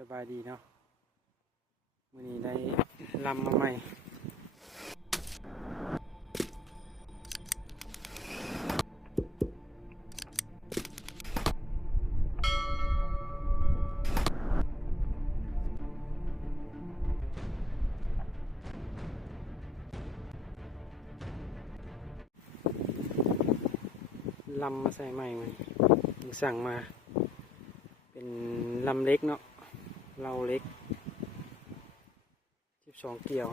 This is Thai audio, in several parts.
สบายดีเนาะมื้อนี้ได้ลำมาใหม่ลำมาใส่ใหม่มันสั่งมาเป็นลำเล็กเนาะเราเล็ก12 เกี่ยว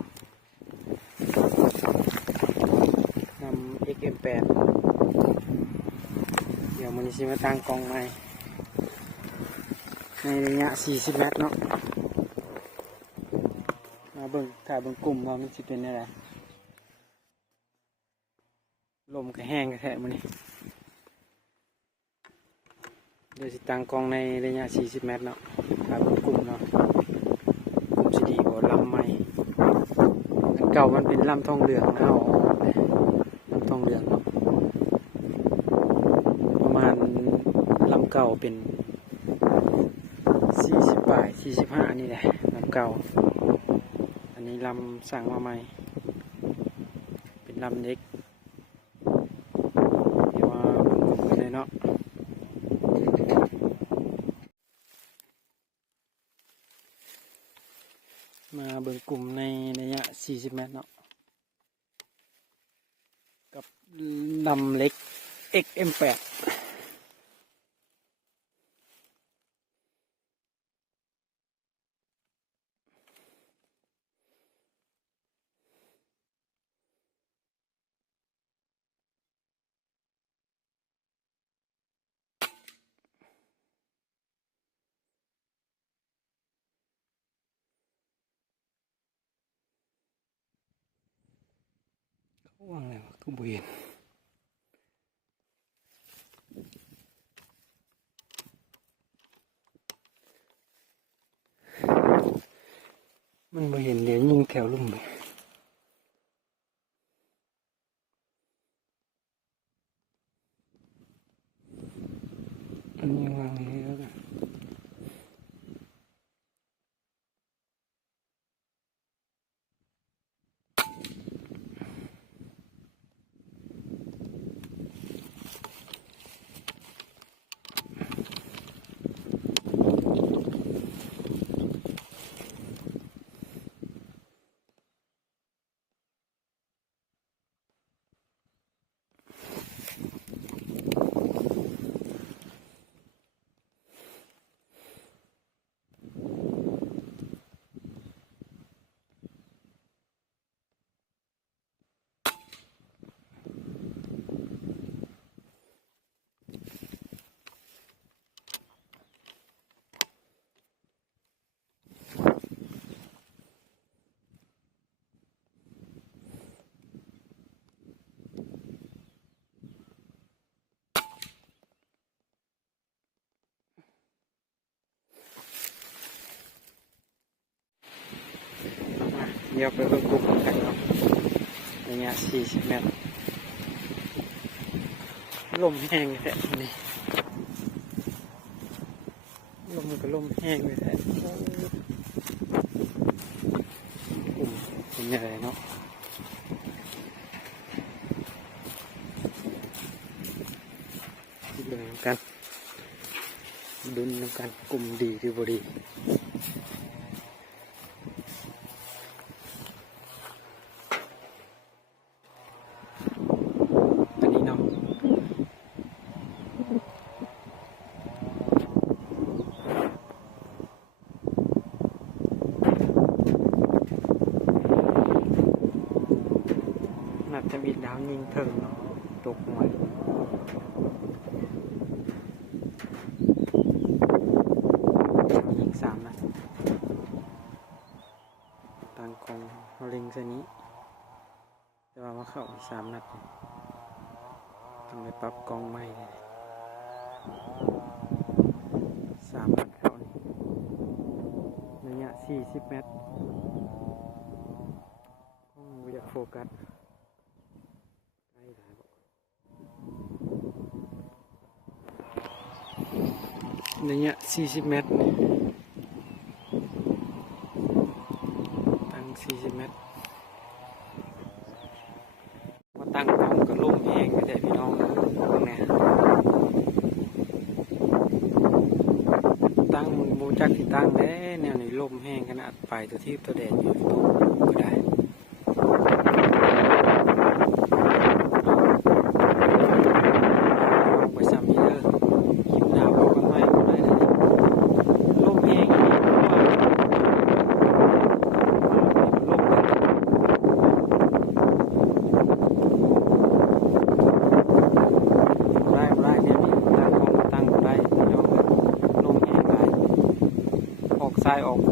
นำ XM8 เดี๋ยวมันจะมาตั้งกองใหม่ในระยะ40 เมตรเนาะมาเบิ่งถ้าเบิ่งกลุ่มเรามันจะเป็นอะไรลมก็แห้งกระแทกมันนี่เดี๋ยวจะตั้งกองในระยะ40 เมตรเนาะถ้าเบิ่งกลุ่มเนาะกลุ่มสีดีกว่าลำใหม่อันเก่ามันเป็นลำทองเหลืองนะเอาลำทองเหลืองประมาณลำเก่าเป็น40 ปลาย45นี่แหละลำเก่าอันนี้ลำสั่งมาใหม่เป็นลำเล็กเดี๋ยวมาเบิ่งกลุ่มกันเลยเนาะมาเบิ่งกลุ่มในระยะ40 เมตรเนาะกับลำเล็ก XM8 เขาว่างอะไรวะคือบ่เห็นมันบ่เห็นเดี๋ยวยิงแถวลุ่มไปอันนี้วางนี้แล้วกันเดี๋ยวไปเบิ่งกลุ่มกันเนาะระยะ40 เมตรลมแห้งแท้นี่ลมก็ลมแห้งไปแท้กลุ่มเป็นยังไงเนาะเบิ่งกันดุนกันกลุ่มดีหรือบ่ดีอันนี้เนาะนัดจะมีดาวยิงถึงเนาะตกหน่อยยิง3 นัดต่างของเล็งเส้นนี้แต่ว่ามาเข้า3 นัดต้องไปปรับกองใหม่เลย3 นัดเข้านี่ระยะ40 เมตรอยากโฟกัสใกล้หลายบอกระยะ40 เมตร 40 เมตรมาตั้งกล้องกับล่มแห้งก็ได้พี่น้องตรงนี้ตั้งบูจักที่ตั้งแด้แนวนี้ล่มแห้งขนาดไปตัวที่ตัวแดดอยู่ตรงก็ได้ลงไปซ้ำนี้เด้อคลิปหน้าเอากันใหม่ก็ได้เลยล่มแห้งอย่างนี้เพราะว่าล่มได้เนี่ยนี่ตั้งกล้องตั้งได้พี่น้องล่มแห้งได้ออกซ้ายออกข